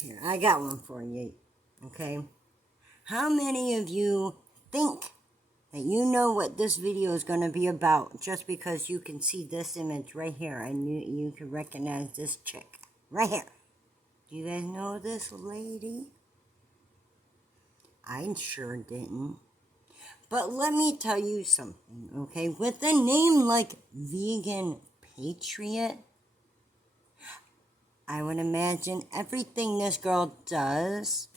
here, I got one for you, okay? How many of you think that you know what this video is going to be about just because you can see this image right here and you can recognize this chick right here? Do you guys know this lady? I sure didn't. But let me tell you something, okay? With a name like Vegan Patriot, I would imagine everything this girl does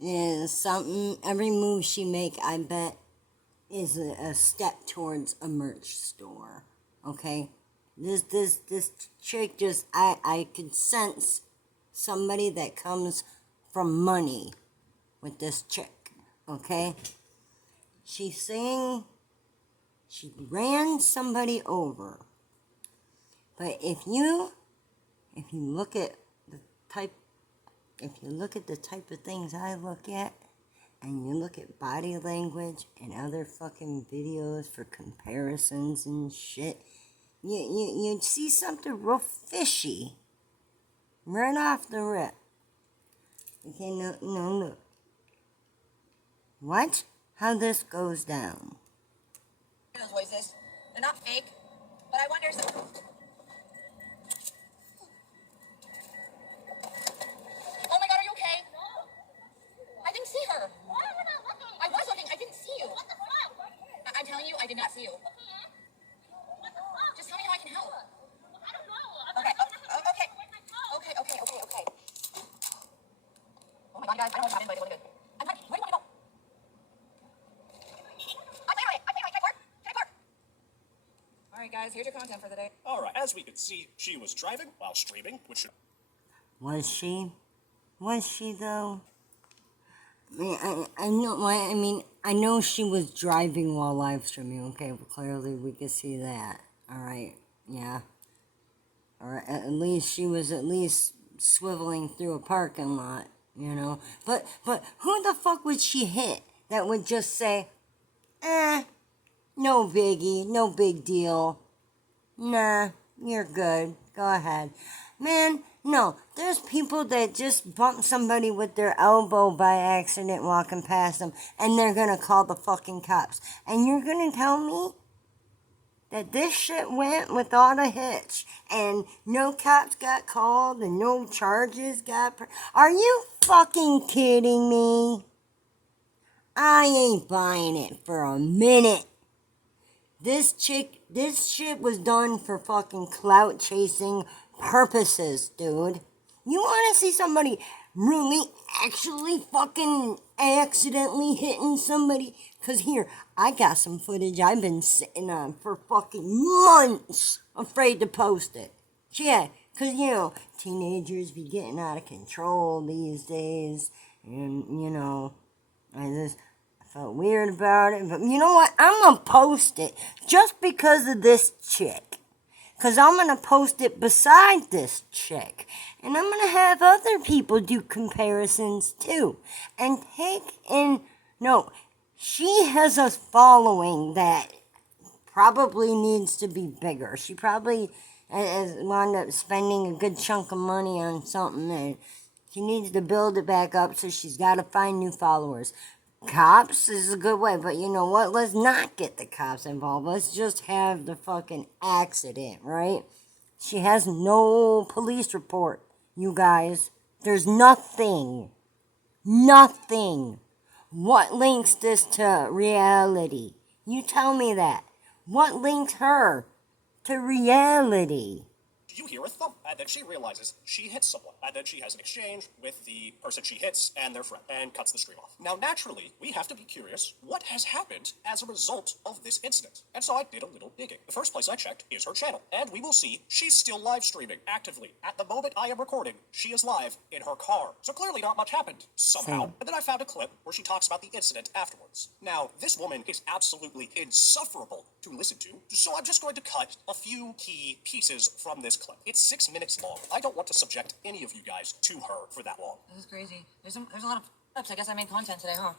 is something, every move she make, I bet, is a step towards a merch store, okay? This chick just, I could sense somebody that comes from money with this chick, okay? She ran somebody over. But if you look at the type of things I look at, and you look at body language and other fucking videos for comparisons and shit, you'd see something real fishy right off the rip. Okay, no, look. Watch how this goes down. Those voices, they're not fake, but I wonder some... Oh my god, are you okay? I didn't see her. I was looking, I didn't see you. I'm telling you, I did not see you. Just tell me how I can help. I don't know. Okay. Oh my god, guys, I don't want to hop in, but it's really good. I'm ready. Where do you want to go? Can I park? Alright guys, here's your content for the day. Alright, as we can see, she was driving while streaming, which... Was she? Was she, though? I know she was driving while live streaming, okay, but clearly we could see that. Alright, yeah. Alright, at least she was swiveling through a parking lot, you know. But who the fuck would she hit that would just say, no biggie, no big deal. Nah, you're good. Go ahead. Man, no. There's people that just bump somebody with their elbow by accident walking past them, and they're gonna call the fucking cops. And you're gonna tell me that this shit went without a hitch, and no cops got called, and no charges got... Are you fucking kidding me? I ain't buying it for a minute. This shit was done for fucking clout chasing purposes, dude. You want to see somebody really actually fucking accidentally hitting somebody? Because here, I got some footage I've been sitting on for fucking months, afraid to post it. Yeah, because, you know, teenagers be getting out of control these days. And, you know, I felt weird about it, but you know what? I'm gonna post it just because of this chick. Because I'm gonna post it beside this chick. And I'm gonna have other people do comparisons too. And she has a following that probably needs to be bigger. She probably has wound up spending a good chunk of money on something, and she needs to build it back up, so she's got to find new followers. Cops is a good way, but you know what? Let's not get the cops involved. Let's just have the fucking accident, right? She has no police report, you guys. There's nothing. Nothing. What links this to reality? You tell me that. What links her to reality? You hear a thump, and then she realizes she hit someone, and then she has an exchange with the person she hits and their friend, and cuts the stream off. Now, naturally, we have to be curious what has happened as a result of this incident. And so I did a little digging. The first place I checked is her channel, and we will see she's still live streaming actively. At the moment I am recording, she is live in her car. So clearly not much happened, somehow. And then I found a clip where she talks about the incident afterwards. Now, this woman is absolutely insufferable to listen to, so I'm just going to cut a few key pieces from this clip. It's 6 minutes long. I don't want to subject any of you guys to her for that long. This is crazy. There's a lot of clips. I guess I made content today, huh?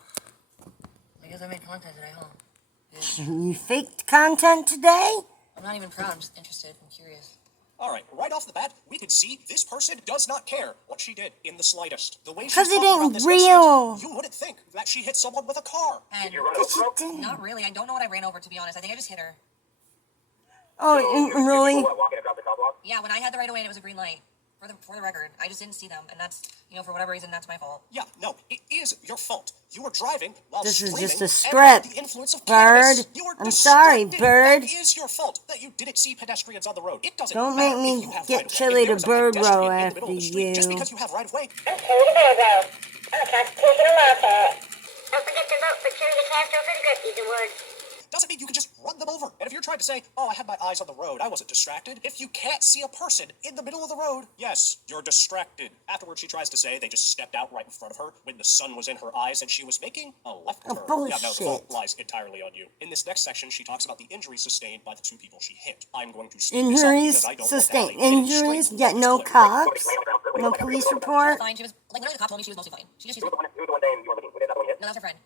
You faked content today? I'm not even proud. I'm just interested. I'm curious. All right, right off the bat, we can see this person does not care what she did in the slightest. The way she's 'Cause it talking about ain't this real. incident, you wouldn't think that she hit someone with a car. And Did you run Yes, over you him? did. not really. I don't know what I ran over, to be honest. I think I just hit her. Oh, really? What, walking across the crosswalk? Yeah, when I had the right of way and it was a green light. For the record, I just didn't see them, and that's, for whatever reason, that's my fault. Yeah, no, it is your fault. You were driving while This is screaming just a and script, under the influence of Bird. cannabis. You were I'm sorry, distracted. Bird. That is your fault that you didn't see pedestrians on the road. It doesn't Don't matter make me if you have get right of way. Chili If to there's a Bird pedestrian row in the after middle of the street, just you. because you have right of way, I'm Chili the Bird Row. I'm a Constitutional Law Cat. Don't forget to vote for Chili the Castro for the Grifties Award. doesn't mean you can just run them over. And if you're trying to say, oh, I had my eyes on the road, I wasn't distracted. If you can't see a person in the middle of the road, yes, you're distracted. Afterwards, she tries to say they just stepped out right in front of her when the sun was in her eyes and she was making a left turn. Yeah, no, the fault bullshit. lies entirely on you. In this next section, she talks about the injuries sustained by the two people she hit. I'm going to speed this up Injuries because I don't sustained. want to have a minute Injuries, straight. yet no Focus to it. cops, no police She was report. fine. She was, literally the cop told me she was mostly fine. She just, Who was the one saying you were looking? Was that the one you hit? no, that's her friend.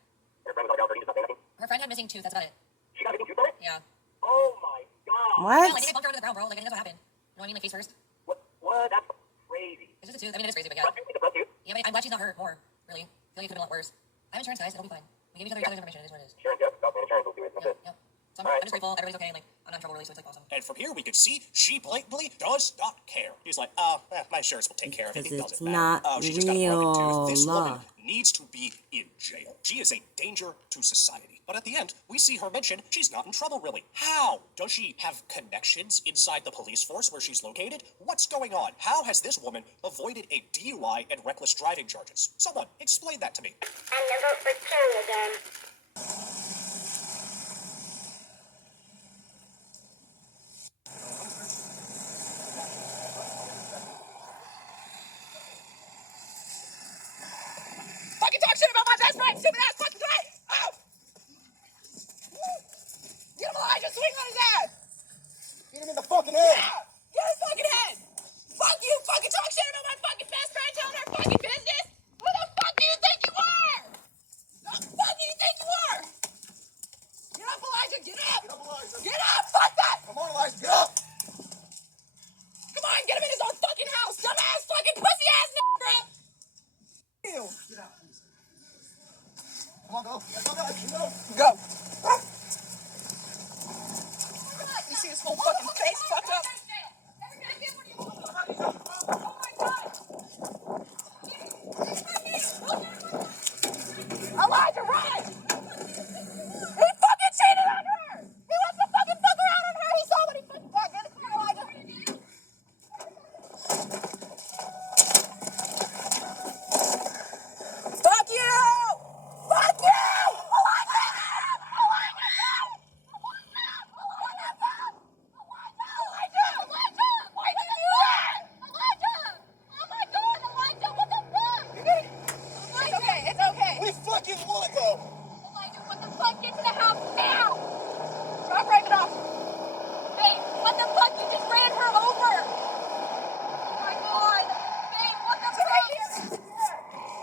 Your friend was all down for you, just not saying nothing? Her friend had missing tooth, that's about it. She got a missing tooth on it? Yeah. Oh my god. No, I think What? I bumped her into the ground, bro. Like, I think that's what happened. You know what I mean? Like, face first. What? That's crazy. It's just a tooth. I mean, it is crazy, but yeah. Front tooth? It's a front tooth? Yeah, but I'm glad she's not hurt more, really. I feel like it could have been a lot worse. I have insurance, guys. It'll be fine. We give each other information. It is what it is. Insurance, yep. Government insurance will do it. That's Yeah, it. yeah. So I'm just grateful. Everybody's okay. Like, I'm not in trouble, really, so it's like awesome. And from here, we can see she blatantly does not care. He's like, oh, my insurance will take care of it. It Because it's doesn't matter. not Oh, she just got a broken tooth. This real. woman needs to be in jail. She is a danger to society. But at the end, we see her mention she's not in trouble, really. How? Does she have connections inside the police force where she's located? What's going on? How has this woman avoided a DUI and reckless driving charges? Someone, explain that to me. I'm gonna vote for Chili again. Fucking talk shit about my best friend! Stupid ass fucking guy! Oh! Get him alive! Just swing on his ass! Get him in the fucking head! Yeah! Get his fucking head! Fuck you! Fucking talk shit about my fucking best friend telling our fucking business! Who the fuck do you think you are? Who the fuck do you think you are? Get up, Elijah! Get up! Get up, Elijah. Get up! Fuck that! Come on, Elijah, get up! Come on, get him in his own fucking house! Dumbass fucking pussy ass nigga, bro! Ew. Get out, please. Come on, go. Go. Go. You see his whole fucking face fucked up? Elijah, run! He fucking cheated on her! He wants to fucking fuck around on her! He saw what he fucking got. Get in the car, Elijah! Fuck you! Fuck you! Elijah! It's okay. We fucking wanna go! Get to the house now! Drop right it off. Babe, what the fuck? You just ran her over. Oh my god. Babe, what the fuck?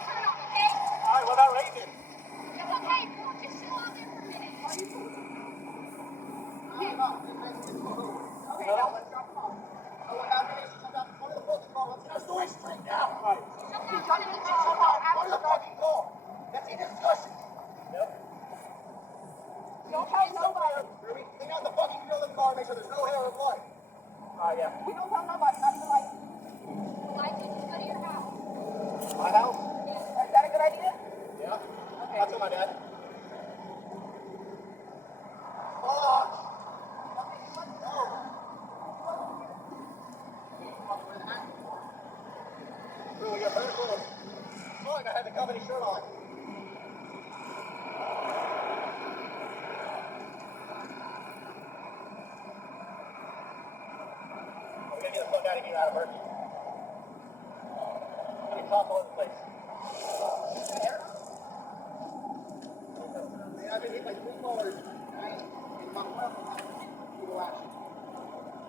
Alright, what about Reagan? My house? Is that a good idea? Yeah. That's what my dad. Fuck! Ooh, we got better clothes. Fuck, I had the company shirt on. gotta get out of Berkeley. You talk all over the place. I've been hit like 3 cars. In my front.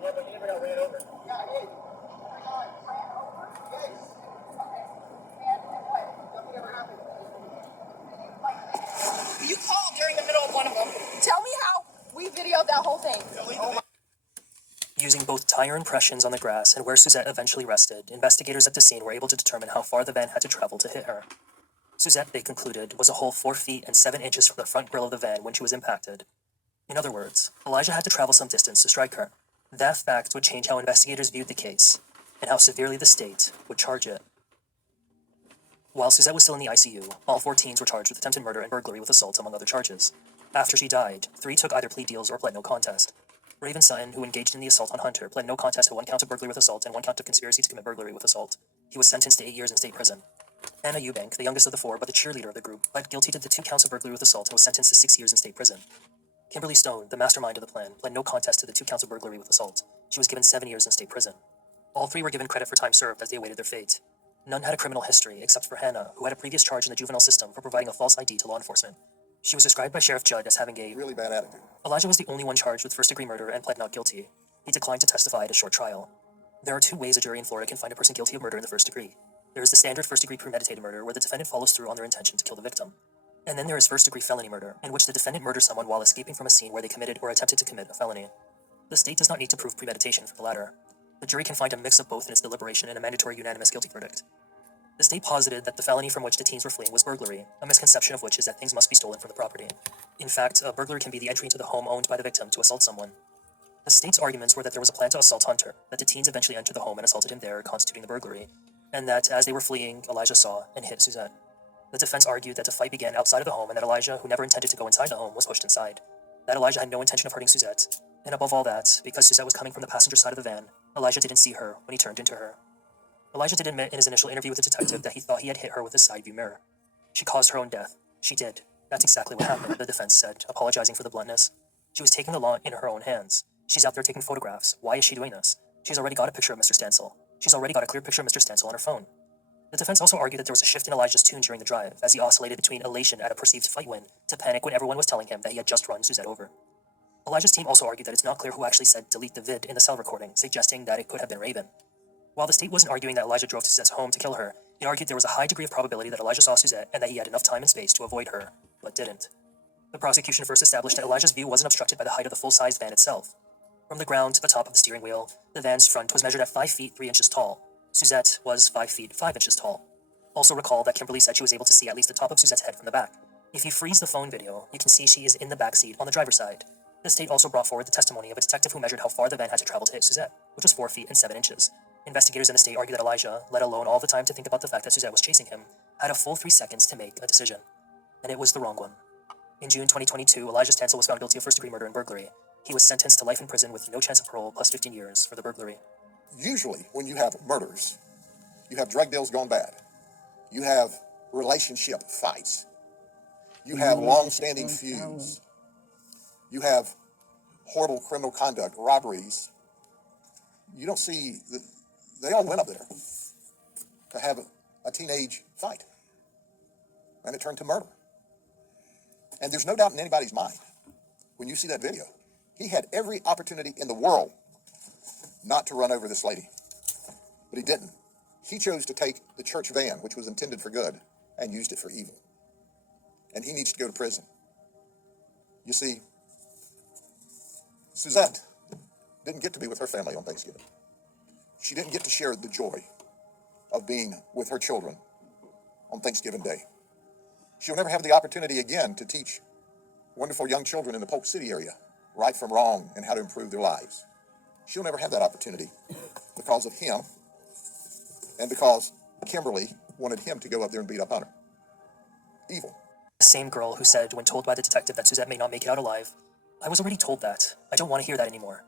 Yeah, but you never got ran over. Yeah, I did. Ran over? Yes. And what? Nothing ever happened. You called during the middle of one of them. Tell me how we videoed that whole thing. Using both tire impressions on the grass and where Suzette eventually rested, investigators at the scene were able to determine how far the van had to travel to hit her. Suzette, they concluded, was a whole 4 feet and 7 inches from the front grille of the van when she was impacted. In other words, Elijah had to travel some distance to strike her. That fact would change how investigators viewed the case, and how severely the state would charge it. While Suzette was still in the ICU, all 4 teens were charged with attempted murder and burglary with assault, among other charges. After she died, 3 took either plea deals or pled no contest. Raven Sutton, who engaged in the assault on Hunter, pled no contest to 1 count of burglary with assault and 1 count of conspiracy to commit burglary with assault. He was sentenced to 8 years in state prison. Anna Eubank, the youngest of the 4 but the cheerleader of the group, pled guilty to the 2 counts of burglary with assault and was sentenced to 6 years in state prison. Kimberly Stone, the mastermind of the plan, pled no contest to the 2 counts of burglary with assault. She was given 7 years in state prison. All 3 were given credit for time served as they awaited their fate. None had a criminal history, except for Hannah, who had a previous charge in the juvenile system for providing a false ID to law enforcement. She was described by Sheriff Judd as having a really bad attitude. Elijah was the only one charged with first-degree murder and pled not guilty. He declined to testify at a short trial. There are 2 ways a jury in Florida can find a person guilty of murder in the first degree. There is the standard first-degree premeditated murder, where the defendant follows through on their intention to kill the victim. And then there is first-degree felony murder, in which the defendant murders someone while escaping from a scene where they committed or attempted to commit a felony. The state does not need to prove premeditation for the latter. The jury can find a mix of both in its deliberation and a mandatory unanimous guilty verdict. The state posited that the felony from which the teens were fleeing was burglary, a misconception of which is that things must be stolen from the property. In fact, a burglary can be the entry into the home owned by the victim to assault someone. The state's arguments were that there was a plan to assault Hunter, that the teens eventually entered the home and assaulted him there, constituting the burglary, and that as they were fleeing, Elijah saw and hit Suzette. The defense argued that the fight began outside of the home and that Elijah, who never intended to go inside the home, was pushed inside. That Elijah had no intention of hurting Suzette, and above all that, because Suzette was coming from the passenger side of the van, Elijah didn't see her when he turned into her. Elijah did admit in his initial interview with the detective that he thought he had hit her with his side view mirror. She caused her own death. She did. That's exactly what happened, the defense said, apologizing for the bluntness. She was taking the law in her own hands. She's out there taking photographs. Why is she doing this? She's already got a picture of Mr. Stansel. She's already got a clear picture of Mr. Stansel on her phone. The defense also argued that there was a shift in Elijah's tune during the drive, as he oscillated between elation at a perceived fight win to panic when everyone was telling him that he had just run Suzette over. Elijah's team also argued that it's not clear who actually said delete the vid in the cell recording, suggesting that it could have been Raven. While the state wasn't arguing that Elijah drove to Suzette's home to kill her, it argued there was a high degree of probability that Elijah saw Suzette and that he had enough time and space to avoid her, but didn't. The prosecution first established that Elijah's view wasn't obstructed by the height of the full-sized van itself. From the ground to the top of the steering wheel, the van's front was measured at 5 feet 3 inches tall. Suzette was 5 feet 5 inches tall. Also recall that Kimberly said she was able to see at least the top of Suzette's head from the back. If you freeze the phone video, you can see she is in the back seat on the driver's side. The state also brought forward the testimony of a detective who measured how far the van had to travel to hit Suzette, which was 4 feet and 7 inches. Investigators in the state argued that Elijah, let alone all the time to think about the fact that Suzette was chasing him, had a full 3 seconds to make a decision. And it was the wrong one. In June 2022, Elijah Stansel was found guilty of first-degree murder and burglary. He was sentenced to life in prison with no chance of parole plus 15 years for the burglary. Usually, when you have murders, you have drug deals gone bad. You have relationship fights. You have long-standing feuds. You have horrible criminal conduct, robberies. You don't see, they all went up there to have a teenage fight. And it turned to murder. And there's no doubt in anybody's mind, when you see that video, he had every opportunity in the world not to run over this lady. But he didn't. He chose to take the church van, which was intended for good, and used it for evil. And he needs to go to prison. You see, Suzette didn't get to be with her family on Thanksgiving. She didn't get to share the joy of being with her children on Thanksgiving Day. She'll never have the opportunity again to teach wonderful young children in the Polk City area right from wrong and how to improve their lives. She'll never have that opportunity because of him and because Kimberly wanted him to go up there and beat up Hunter. Evil. The same girl who said, when told by the detective that Suzette may not make it out alive, "I was already told that. I don't want to hear that anymore."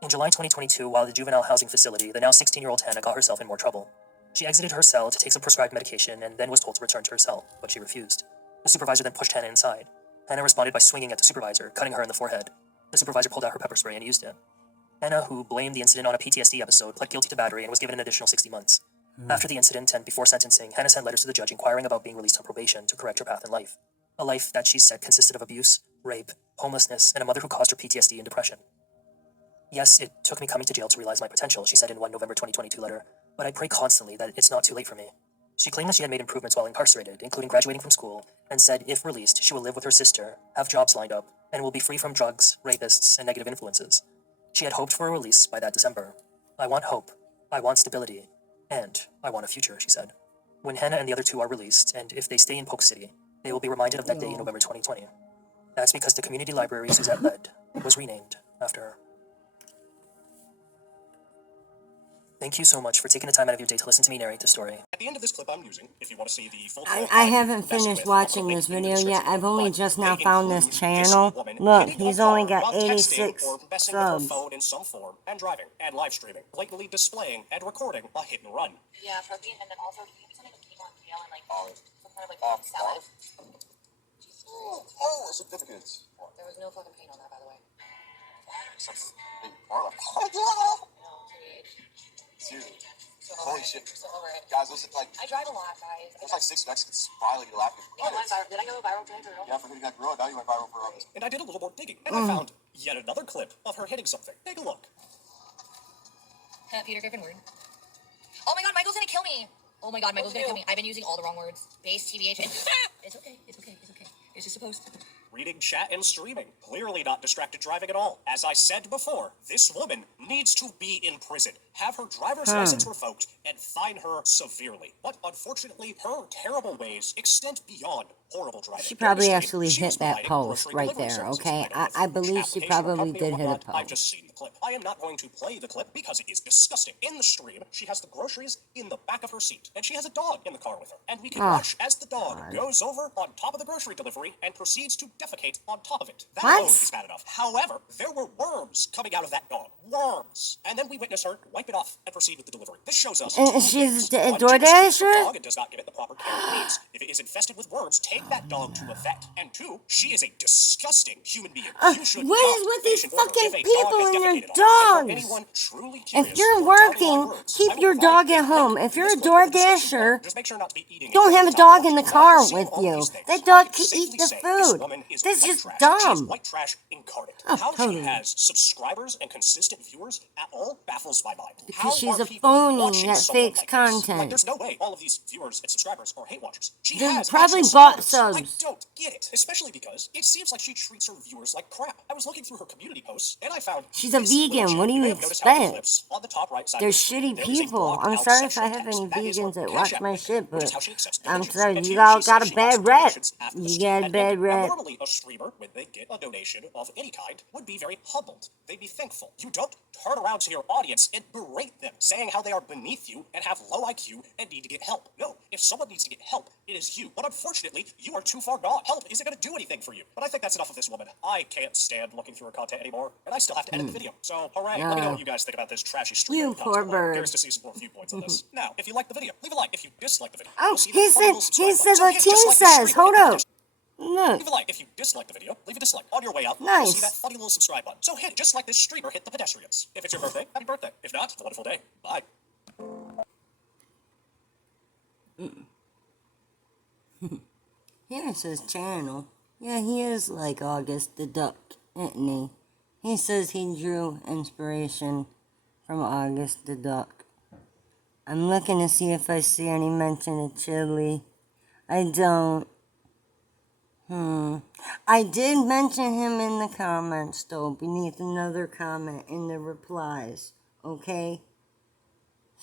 In July 2022, while at the juvenile housing facility, the now 16-year-old Hannah got herself in more trouble. She exited her cell to take some prescribed medication and then was told to return to her cell, but she refused. The supervisor then pushed Hannah inside. Hannah responded by swinging at the supervisor, cutting her in the forehead. The supervisor pulled out her pepper spray and used it. Hannah, who blamed the incident on a PTSD episode, pled guilty to battery and was given an additional 60 months. After the incident and before sentencing, Hannah sent letters to the judge inquiring about being released on probation to correct her path in life. A life that she said consisted of abuse, rape, homelessness, and a mother who caused her PTSD and depression. Yes, it took me coming to jail to realize my potential, she said in one November 2022 letter, but I pray constantly that it's not too late for me. She claimed that she had made improvements while incarcerated, including graduating from school, and said if released, she will live with her sister, have jobs lined up, and will be free from drugs, rapists, and negative influences. She had hoped for a release by that December. I want hope, I want stability, and I want a future, she said. When Hannah and the other two are released, and if they stay in Polk City, they will be reminded of that day in November 2020. That's because the community library Suzette led was renamed after her. Thank you so much for taking the time out of your day to listen to me narrate the story. At the end of this clip I'm using, if you want to see the full I haven't finished watching this video yet. I've only just now found this channel. Look, he's only got 86 subs. phone in some form, and driving, and live streaming, blatantly displaying and recording a hit and run. Yeah, protein, and then also do you have something with quinoa and kale and like some kind of like salad? Oh, significance. There was no fucking pain on that, by the way. Oh, No, seriously. so Holy shit. So over it. Guys, listen, like, I drive a lot, guys. there's like 6 Mexicans smiling and laughing. Yeah, went viral. Did I go viral today for real? Yeah, for hitting that gorilla, now you went viral for others. And I did a little more digging, and I found yet another clip of her hitting something. Take a look. Peter Griffin word. Oh my god, Michael's gonna kill me. Oh my god, Michael's gonna kill me. I've been using all the wrong words. Base, TBH. It's okay. It's okay. It's okay. It's just supposed to. Reading, chat, and streaming. Clearly not distracted driving at all. As I said before, this woman needs to be in prison. Have her driver's license revoked and fine her severely. But unfortunately, her terrible ways extend beyond horrible driving. She probably Illustrated, actually she hit was that providing post grocery right delivery there, services, okay? kind of I with believe she application or probably company or did hit a whatnot. I've post. just seen the clip. I am not going to play the clip because it is disgusting. In the stream, she has the groceries in the back of her seat, and she has a dog in the car with her. And we can watch as the dog goes over on top of the grocery delivery and proceeds to defecate on top of it. That What? alone is bad enough. However, there were worms coming out of that dog. Worms. And then we witness her wipe it off and proceed with the delivery. This shows us And two she's things. a One, she mistreats the DoorDasher? dog and does not give it the proper care it needs. If it is infested with worms, take that dog to a vet. And two, she is a disgusting human being. You should what not is with these patient order fucking if a dog people has and their defecated on you. And dogs? for anyone truly curious, If you're or down the line working, words, keep I will your provide dog at a home. link If in you're a this clip in the description below. DoorDasher, Just make sure not to be eating don't it have a without dog in the washing. car Now, after seeing with all you. these things, That I dog can could safely eat the say this food. woman is That's white just trash. She is dumb. white trash incarnate. Oh, How totally. she has subscribers and consistent viewers at all baffles my mind. Because How she's are a people phony watching that someone fakes like this? Like, content. there's no way all of these viewers and subscribers are hate watchers. She They has probably actual bought subscribers. subs. I don't get it, especially because it seems like she treats her viewers like crap. I was looking through her community posts and I found She's a this little vegan. chart. What do you may have noticed how the expect? clips on the top right side They're of the screen, shitty there is a people. blocked I'm out sorry if section I of have text. any That is her vegans that Cash watch App my link, shit, which is but how she accepts I'm donations. sorry, And you here all she got says a she bad wants rep. donations after the You stream. got a And bad now, rep. normally a streamer, when they get a donation of any kind, would be very humbled. They'd be thankful. You don't turn around to your audience and berate them, saying how they are beneath you and have low IQ and need to get help. No, if someone needs to get help, it is you. But unfortunately, you are too far gone. Help isn't going to do anything for you. But I think that's enough of this woman. I can't stand looking through her content anymore, and I still have to edit the video. So, hooray. Let me know what you guys think about this trashy streamer. You in the poor comments below. bird. Curious to see some more viewpoints on this. Now, if you like the video, leave a like. If you dislike the video, Oh, you'll see he that funny little said subscribe button. So what hit Team dislike the says. streamer, Hold hit the up. Look. Leave a like. If you dislike the video, leave a dislike. On your way out, you'll Nice. see that funny little subscribe button. So hit it, just like this streamer hit the pedestrians. If it's your birthday, happy birthday. If not, have a wonderful day. Bye. Here's his channel. Yeah, he is like August the Duck, isn't he? He says he drew inspiration from August the Duck. I'm looking to see if I see any mention of chili. I don't. I did mention him in the comments, though, beneath another comment in the replies. Okay?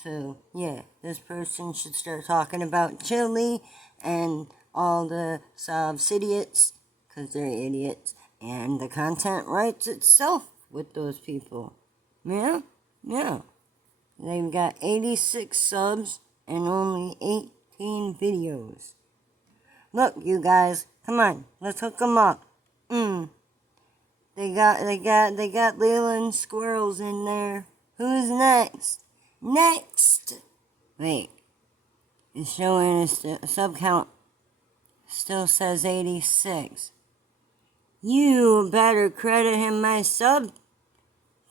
So, yeah, this person should start talking about chili and all the subsidiots, because they're idiots, and the content writes itself with those people. Yeah? Yeah. They've got 86 subs and only 18 videos. Look, you guys, come on, let's hook them up. They got Leland Squirrels in there. Who's next? Next! Wait. It's showing a sub count. Still says 86. You better credit him my sub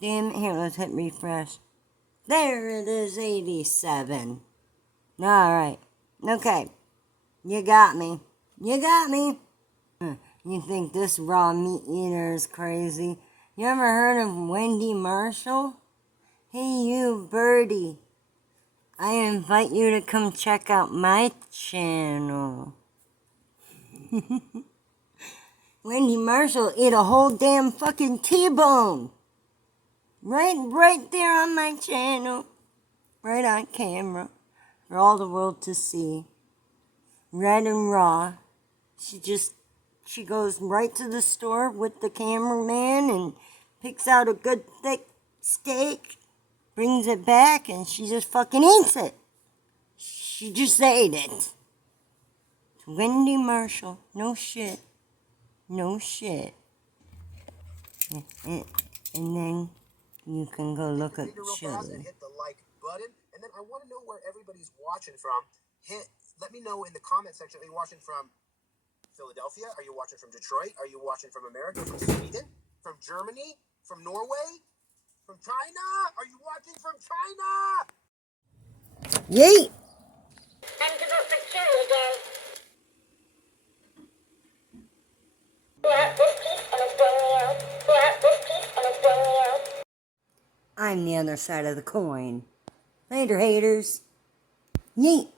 Damn it, here, let's hit refresh. There it is, 87. Alright. Okay. You got me. You got me. You think this raw meat eater is crazy? You ever heard of Wendy Marshall? Hey you, birdie. I invite you to come check out my channel. Wendy Marshall ate a whole damn fucking T-bone. Right there on my channel. Right on camera. For all the world to see. Red and raw. She goes right to the store with the cameraman and picks out a good thick steak, brings it back, and she just fucking eats it. She just ate it. It's Wendy Marshall. No shit. No shit. And then you can go look at fast and Chili. hit the like button. And then I want to know where everybody's watching from. Let me know in the comment section. Are you watching from Philadelphia? Are you watching from Detroit? Are you watching from America? From Sweden? From Germany? From Norway? From China? Are you watching from China? Yeet! Time to vote for Chili again. Yeah, this piece and it's bringing me out. Yeah, this piece and it's bringing me out. I'm the other side of the coin. Later, haters. Yeet!